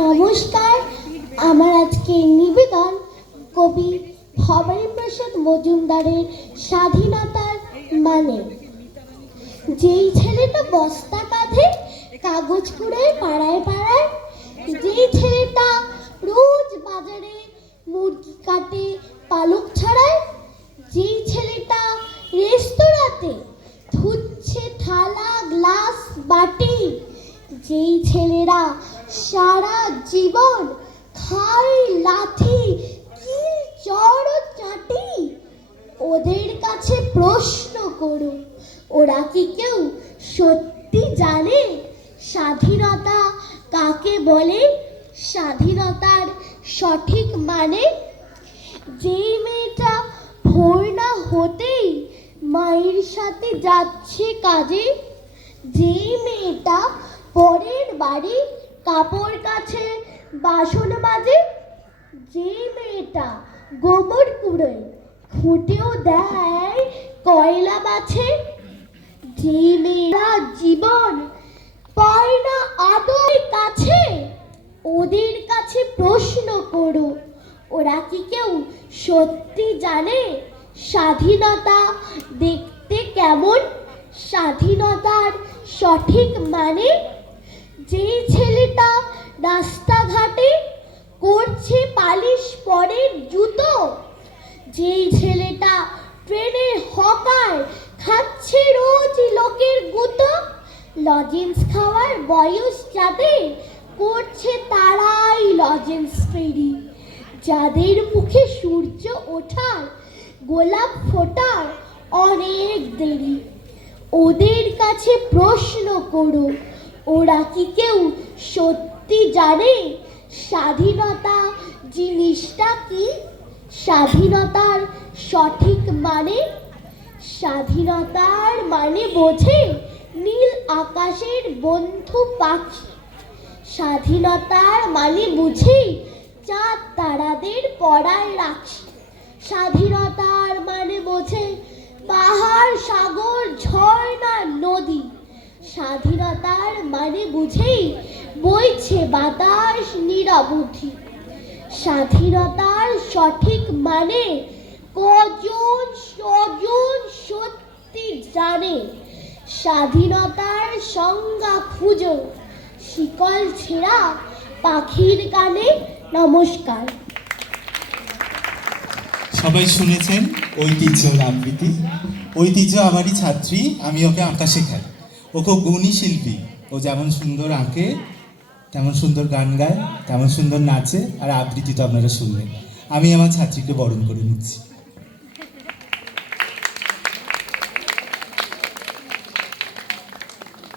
নমস্কার, আমার আজকে নিবেদন কবি ভবানী প্রসাদ মজুমদারের স্বাধীনতার মানে। যেই ছেলেটা বস্তা কাঁধে কাগজ কুড়ায় পাড়ায় পাড়ায়, যেই ছেলেটা রোজ বাজারে মুরগি কাটে পালক ছাড়ায়, যেই ছেলেটা রেস্তোরাঁতে ধুচ্ছে থালা গ্লাস বাটি, যেই ছেলেরা সারা জীবন খায় লাথি কিল চড় চাটি, ওদের কাছে প্রশ্ন করো, ওরা কি কেউ সত্যি জানে স্বাধীনতা কাকে বলে, স্বাধীনতার সঠিক মানে? যেই মেয়েটা ভোর না হতেই মায়ের সাথে যাচ্ছে কাজে, যেই মেয়েটা পরের বাড়ি কাপড় কাছে বাসন মাজে, যেই মেয়েটা গোবর কুড়োয় খুঁটেও দেয় কয়লা বাছে, যেই মেয়েরা জীবন পায় না আদর কাছে, ওদের কাছে প্রশ্ন করো, ওরা কি কেউ সত্যি জানে স্বাধীনতা দেখতে কেমন, স্বাধীনতার সঠিক মানে? যেই ছেলেটা রাস্তাঘাটে করছে পালিশ পরের জুতো, যেই ছেলেটা ট্রেনে হকার খাচ্ছে রোজ লোকের গুঁতো, লজেন্স খাওয়ার বয়স যাদের করছে তারাই লজেন্স ফেরি, যাদের মুখে সূর্য ওঠার গোলাপ ফোটার অনেক দেরি, ওদের কাছে প্রশ্ন করো, ওরা কি কেউ সত্যি জানে স্বাধীনতা জিনিসটা কি, স্বাধীনতার সঠিক মানে? স্বাধীনতার মানে বোঝে নীল আকাশের বন্ধু পাখি, স্বাধীনতার মানে বুঝি চাঁদ তারাদের পড়ায় রাখি, স্বাধীনতার মানে বোঝে পাহাড় সাগর ঝর্ণা নদী, স্বাধীনতার মানে বুঝেই বইছে বাতাস নিরবধি। স্বাধীনতার সঠিক মানে কজন স্বজন সত্যি জানে, স্বাধীনতার সংজ্ঞা খুঁজো শিকল ছেঁড়া পাখির গানে। নমস্কার। সবাই শুনেছেন ঐতিহ্য আবৃত্তি। ঐতিহ্য আমারই ছাত্রী, আমি ওকে আঁকা শেখাই। ও খুব গুণী শিল্পী, ও যেমন সুন্দর আঁকে, তেমন সুন্দর গান গায়, তেমন সুন্দর নাচে, আর আবৃত্তি তো আপনারা শুনলেন। আমি আমার ছাত্রীকে বরণ করে নিচ্ছি।